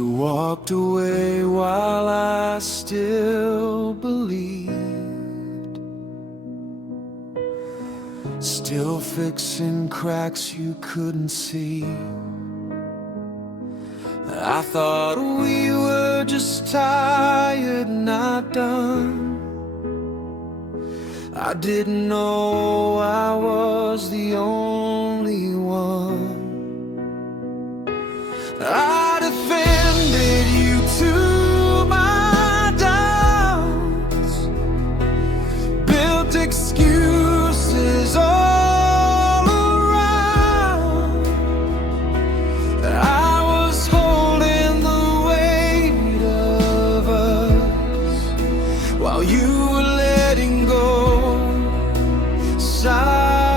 You walked away while I still believed, still fixing cracks you couldn't see. I thought we were just tired, not done. I didn't know I was the only one. I defended you to my doubts, built excuses all around. I was holding the weight of us while you were letting go silently.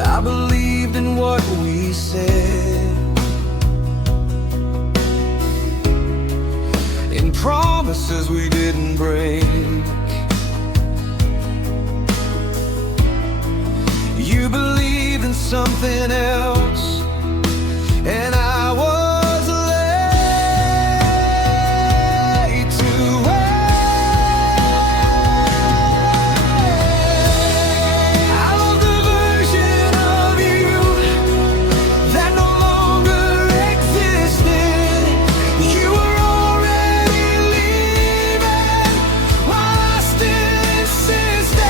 I believed in what we said, in promises we didn't break. You believed in something else, and I was late to wait. I love the version of you that no longer existed. You were already leaving while I still insisted.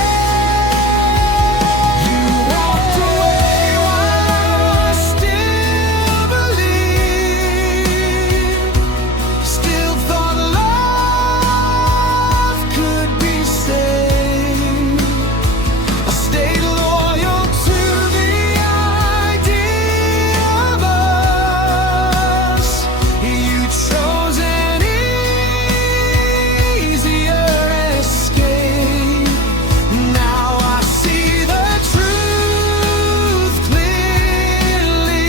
You walked away while I still believed, still thought love could be saved. I stayed loyal to the idea of us. You chose an easier escape. Now I see the truth clearly.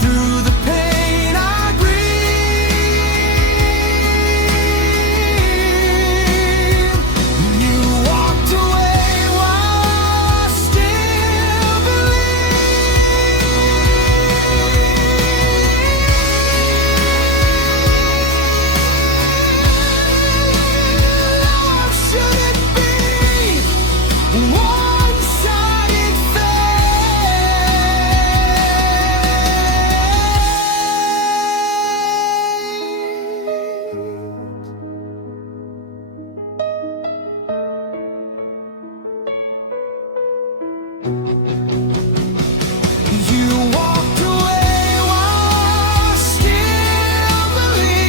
Through the pain I grieve. You walked away while I still believe. Love shouldn't be one-sided You walked away while I still believed,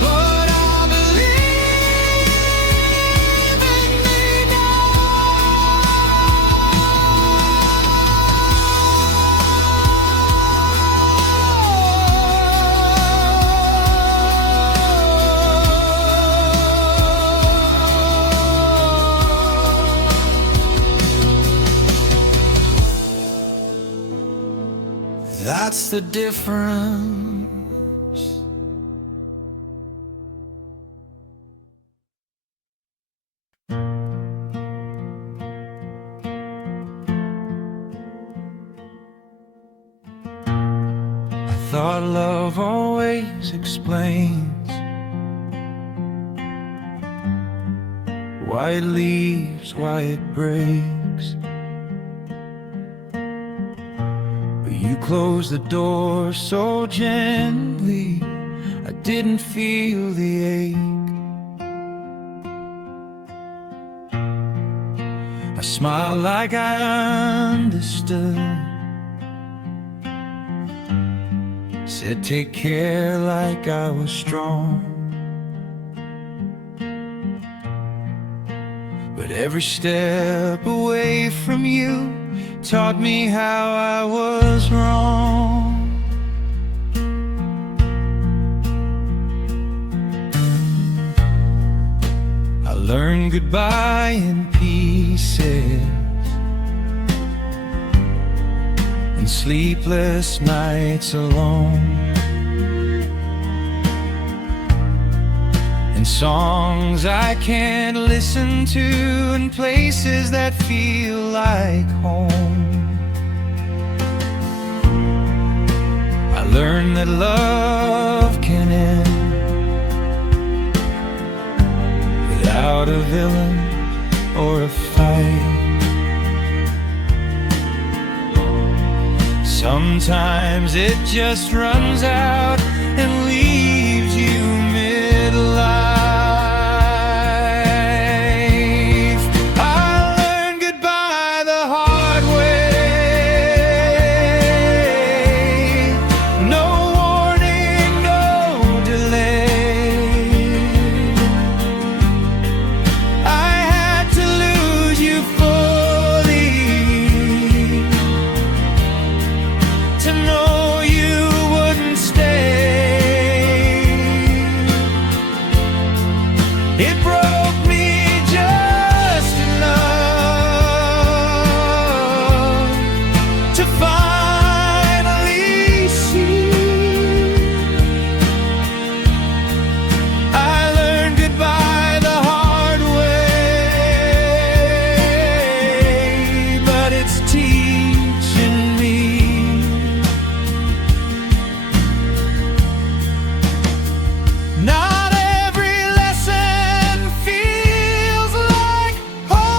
but I believe in me That's the difference. I thought love always explains why it leaves, why it breaks. But you closed the door so gently, I didn't feel the ache. I smiled like I understood, said take care like I was strong. But every step away from you taught me how I was wrong. I learned goodbye in pieces, and sleepless nights alone. and songs I can't listen to, and places that feel like home. I learned that love can end without a villain or a fight. Sometimes it just runs out and leaves you mid-life. I learned goodbye the hard way. No warning, no delay. I had to lose you fully to know you wouldn't stay. It broke me just enough to finally see. I learned goodbye the hard way, but it's teaching me. Not every lesson feels like hope.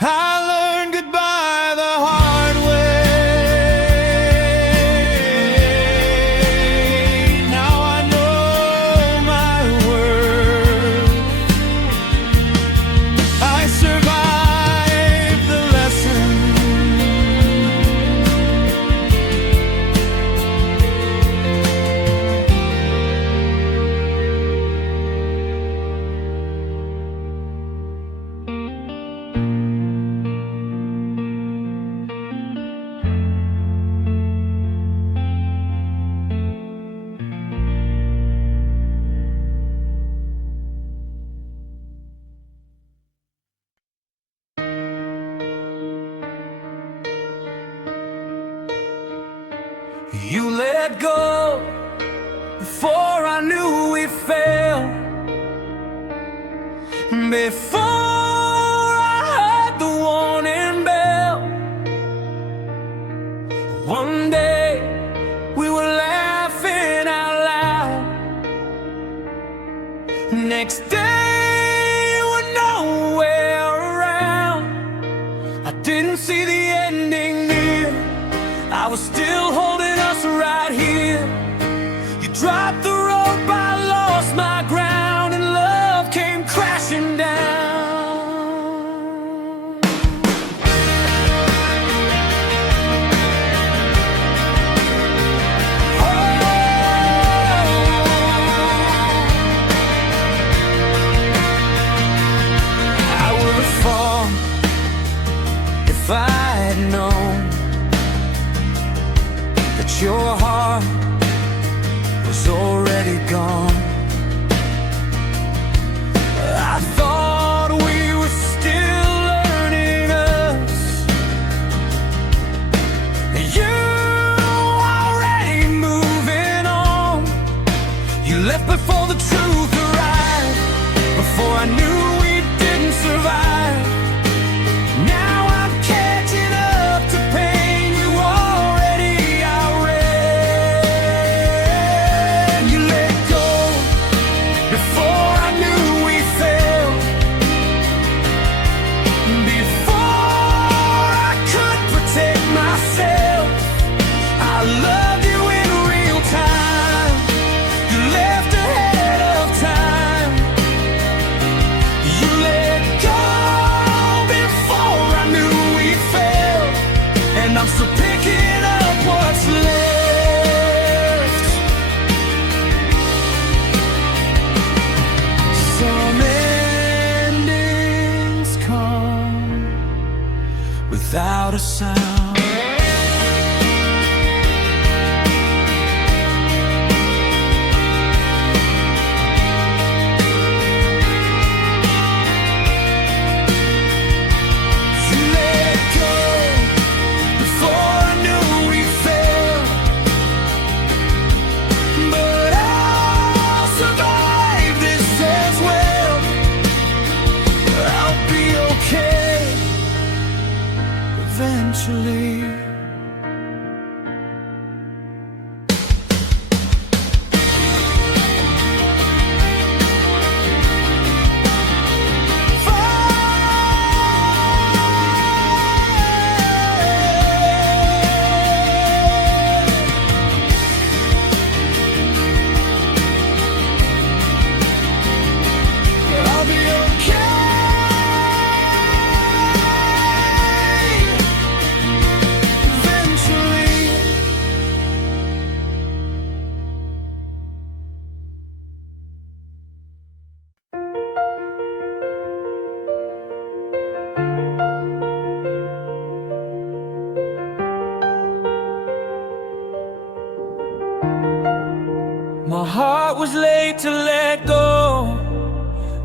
I learned goodbye the hard way. Now I know my worth. I survived the lesson. You let go before I knew we failed, before I heard the warning bell. One day we were laughing out loud. Next day you were nowhere around. I didn't see the ending near. I was still holding us right here. You dropped the rope, I lost my ground, and love came crashing down. I would have fallen if I'd known that your heart was already gone. I thought we were still learning us. You already moving on. You left before the truth arrived, before I knew we didn't survive. Now I'm catching up to pain you already outran. You let go before I knew we failed, before I could protect myself. I loved you in real time. You left ahead of time. You let go before I knew we failed, and I'm still picking up what's left. Some endings come without a sound. You let go before I knew we eventually. My heart was late to let go,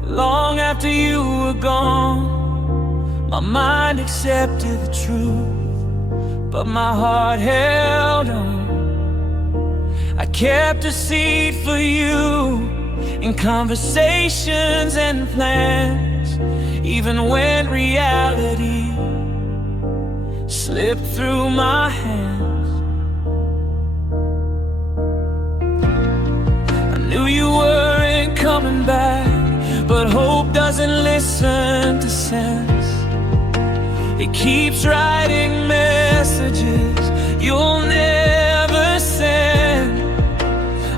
long after you were gone. My mind accepted the truth, but my heart held on. I kept a seat for you in conversations and plans, even when reality slipped through my hands. Knew you weren't coming back, but hope doesn't listen to sense. It keeps writing messages you'll never send.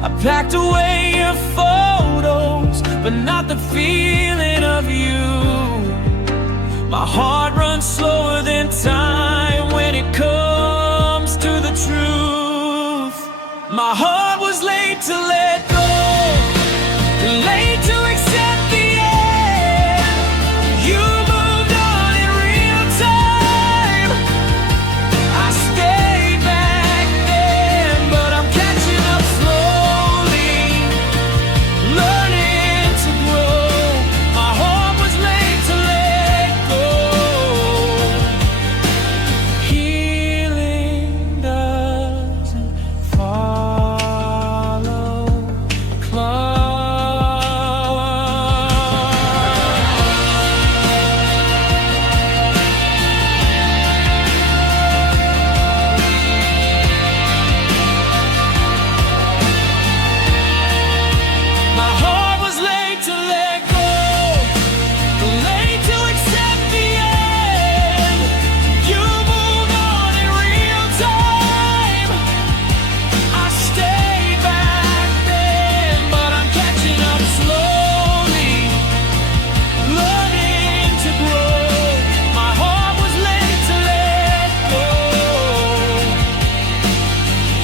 I packed away your photos, but not the feeling of you. My heart runs slower than time when it comes to the truth. My heart was late to let go, late to accept the end. You moved on in real time. I stayed back then, but I'm catching up slowly, learning to grow. My heart was late to let go.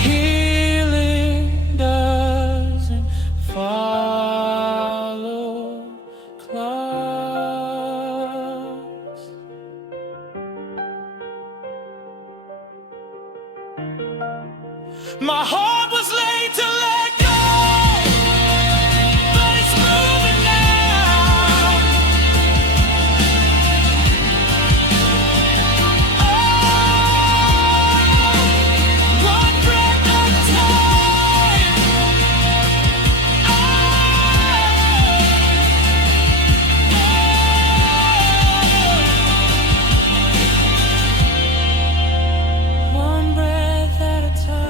Healing doesn't follow close. My heart was late to let go, but it's moving now. Oh, one breath at a time. One breath at a time.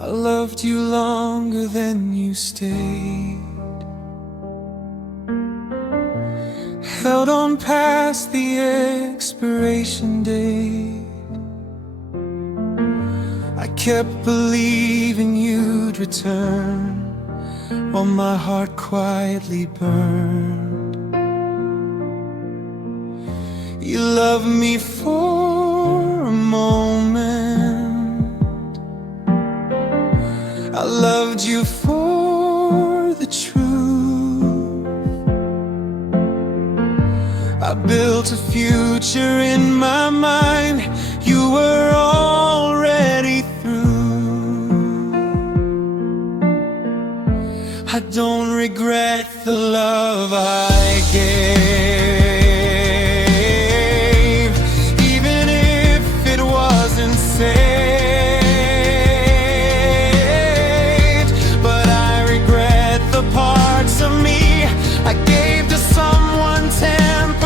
I loved you longer than you stayed, held on past the expiration date. I kept believing you'd return while my heart quietly burned. You loved me for a moment, I loved you for the truth. I built built a future in my mind. You were already through. I don't regret the love I gave, even if it wasn't saved. But I regret the parts of me I gave to someone temporary.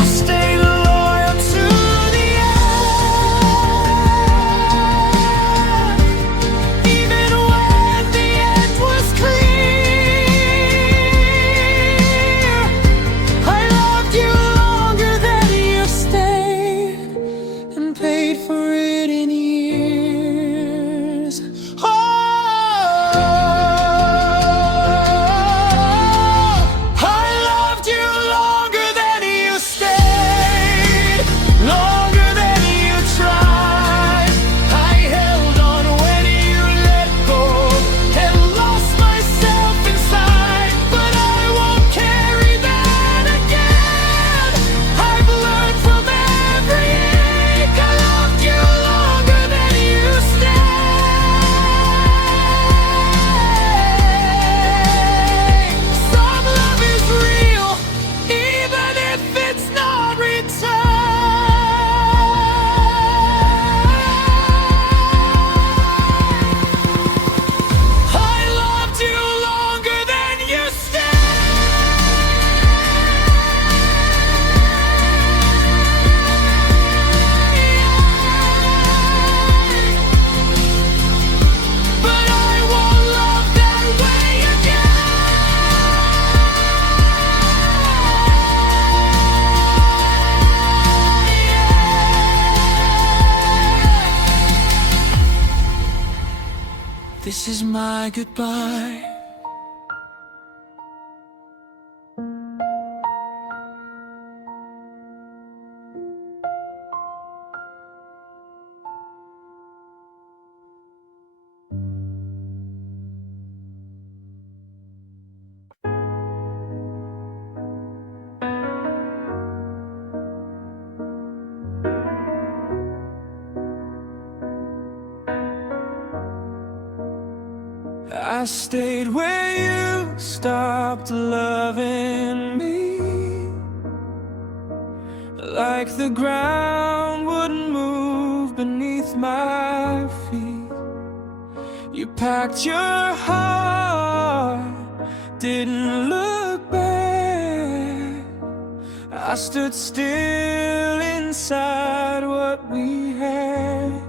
I stayed loyal to the end, even when the end was clear. I loved you longer than you stayed, and paid for it in years. Oh, I loved you longer than you stayed, longer than you tried. I held on when you let go, and lost myself inside. But I won't carry that again. I've learned from every ache. I loved you longer than you stayed. Some love is real, even if it's not returned. I loved you longer than you stayed. But I won't love that way again. This is my goodbye. I stayed where you stopped loving me, like the ground wouldn't move beneath my feet. You packed your heart, didn't look back. I stood still inside what we had.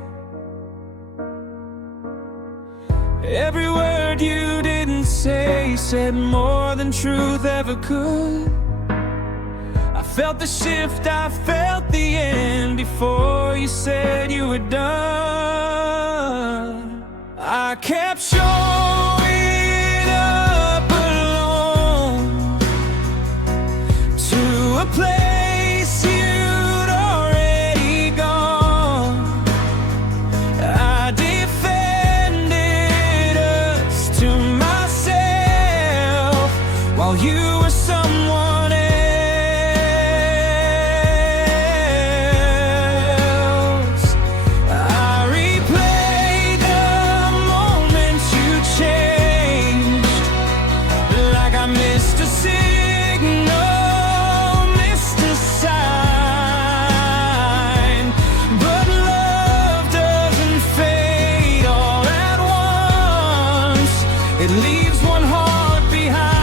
Every word you didn't say said more than truth ever could. I felt the shift, I felt the end before you said you were done. I kept showing up alone to a place you'd already gone. I defended us to myself while you were someone else. I replayed the moment you changed, like I missed a signal, missed a sign. But love doesn't fade all at once. It leaves one heart behind.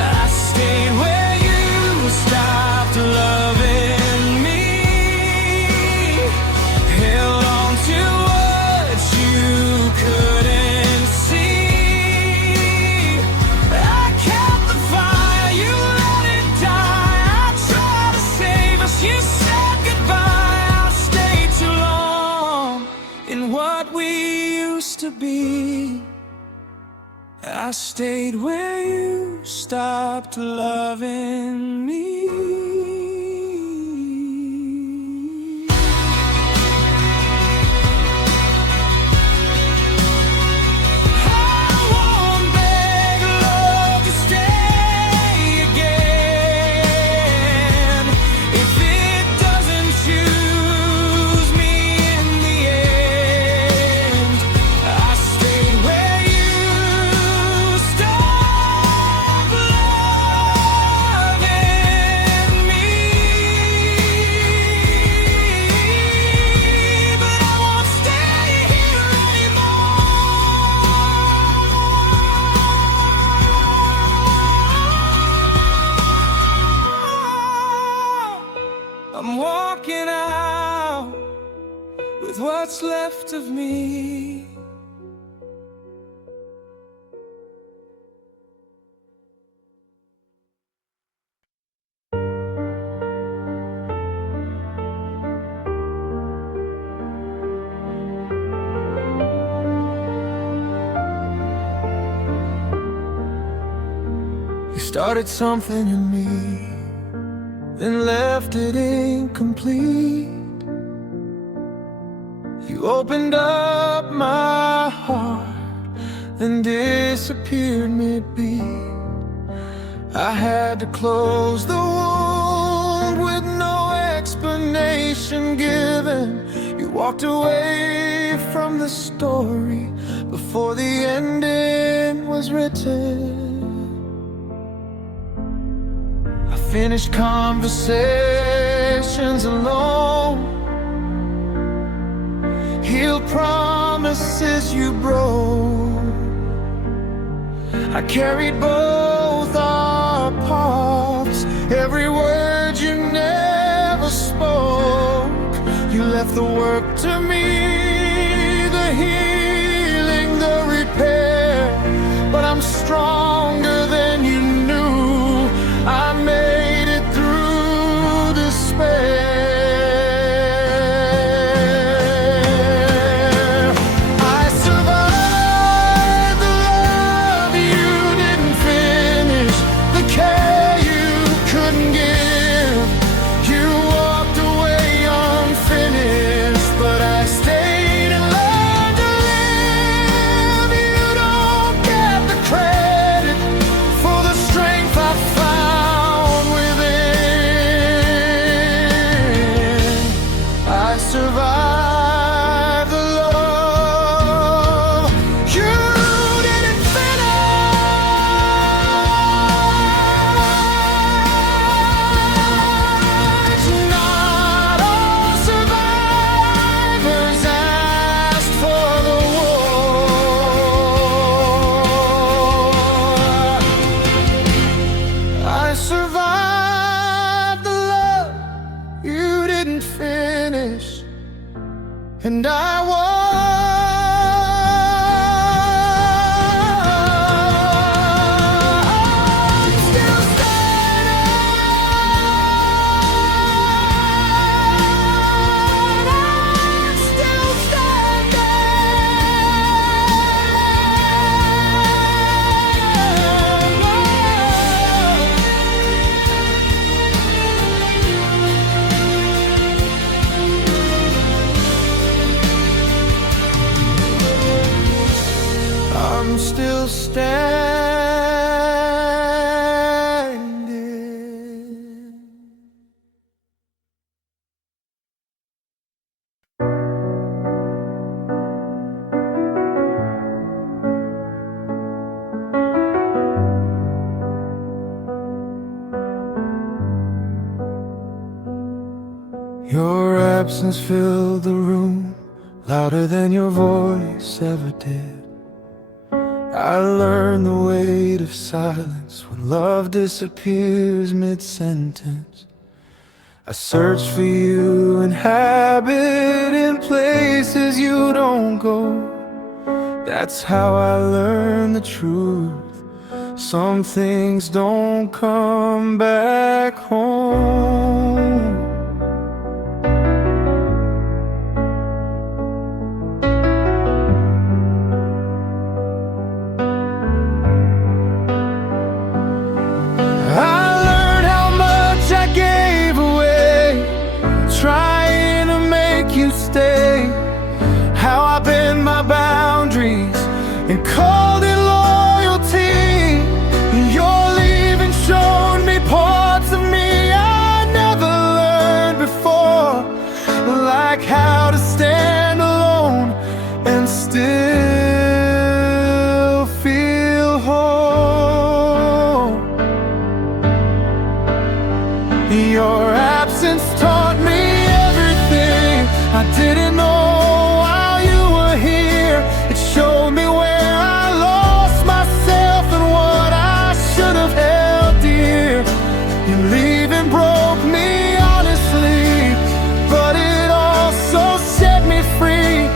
I stayed where you stopped loving me, held on to what you couldn't see. I kept the fire, you let it die. I tried to save us, you said goodbye. I stayed too long in what we used to be. I stayed where you stopped loving me. what's left of me. You started something in me, then left it incomplete. You opened up my heart, then disappeared mid-beat. I had to close the wound with no explanation given. You walked away from the story before the ending was written. I finished conversations alone, healed promises you broke. I carried both our parts, every word you never spoke. You left the work to me, the healing, the repair. But I'm stronger than you knew. I made it through despair. Survive the love you didn't finish. Not all survivors asked for the war. I survived the love you didn't finish. And I was still I'm still standing. Your absence filled the room, louder than your voice ever did. I learned the weight of silence when love disappears mid-sentence. I search for you in habit, in places you don't go. That's how I learned the truth. Some things don't come back home. How I bend my boundaries and called it loyalty. Your leaving showed me parts of me I never learned before, like how to stand alone and still feel whole. Your absence taught me everything I didn't know. Showed me where I lost myself and what I should have held dear. Your leaving broke me honestly, but it also set me free.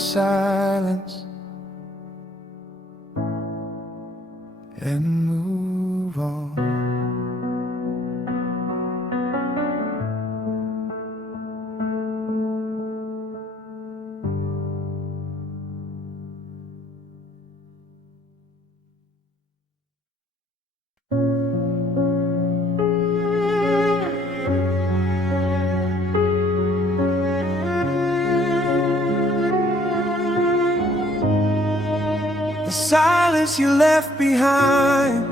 silence and move on. The silence you left behind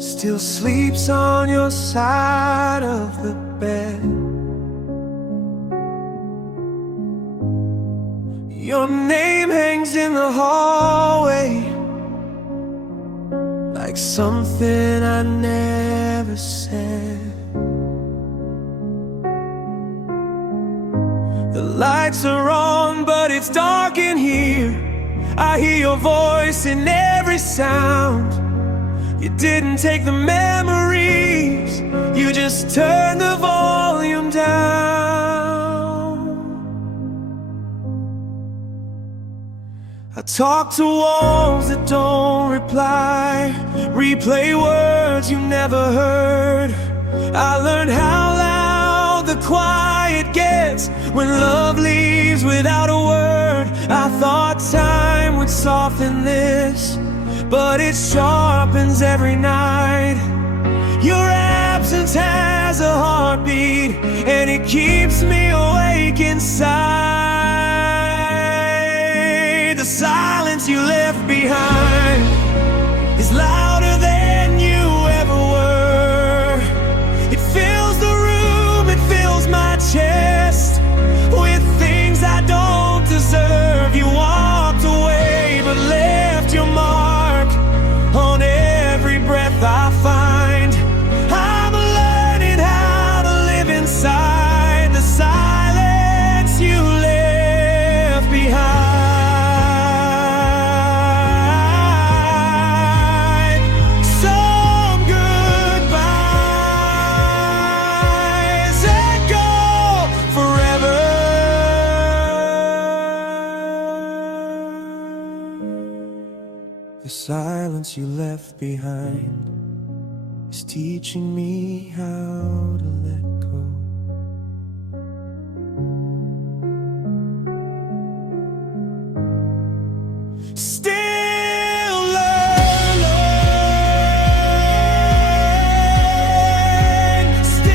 still sleeps on your side of the bed. Your name hangs in the hallway like something I never said. The lights are on, but it's dark in here. I hear your voice in every sound. You didn't take the memories, you just turned the volume down. I talk to walls that don't reply, replay words you never heard. I learned how loud the quiet gets when love leaves without a word. I thought time would soften this, but it sharpens every night. Your absence has a heartbeat, and it keeps me awake inside. The silence you left behind is louder than you ever were. It fills the room, it fills my chest with things I don't deserve. You walked away but left your mark on every breath I find. I'm learning how to live inside the silence you left behind. Some goodbyes echo forever. The silence you left behind is teaching me how to let go. Still learning, still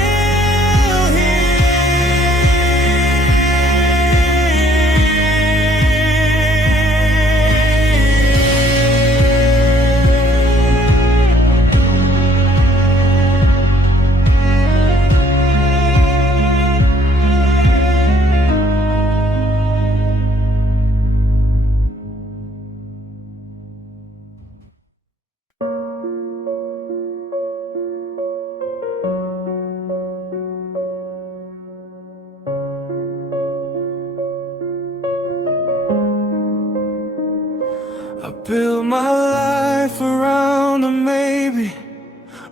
I built my life around a maybe,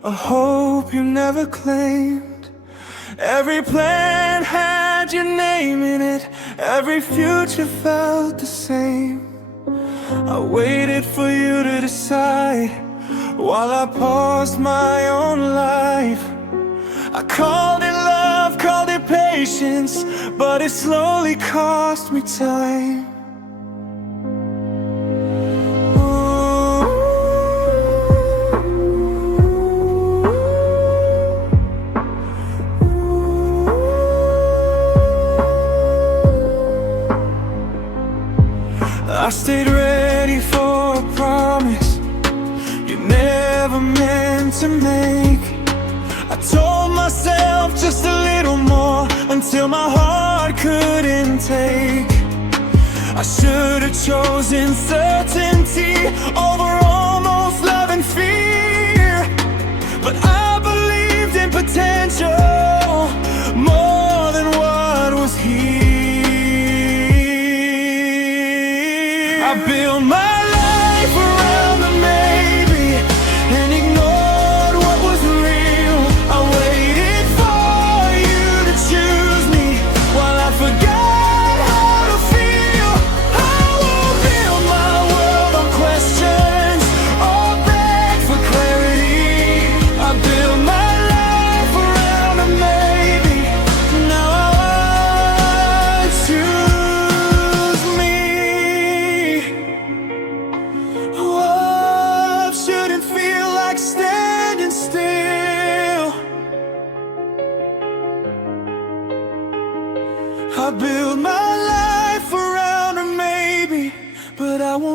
a hope you never claimed. Every plan had your name in it, every future felt the same. I waited for you to decide while I paused my own life. I called it love, called it patience, but it slowly cost me time. I stayed ready for a promise you never meant to make. I told myself just a little more until my heart couldn't take. I should have chosen certainty over almost love and fear, but I believed in potential more than what was here. I built my life around the maybe and ignored what was real. I waited for you to choose me while I forgot how to feel.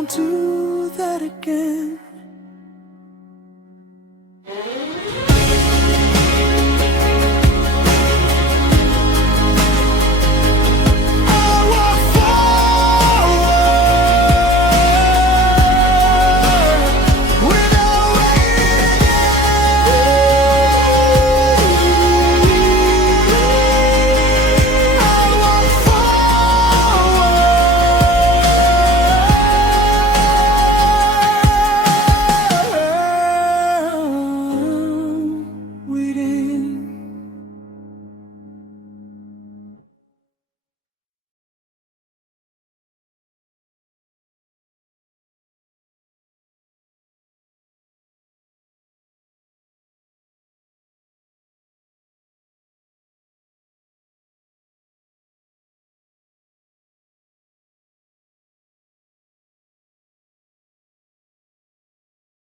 to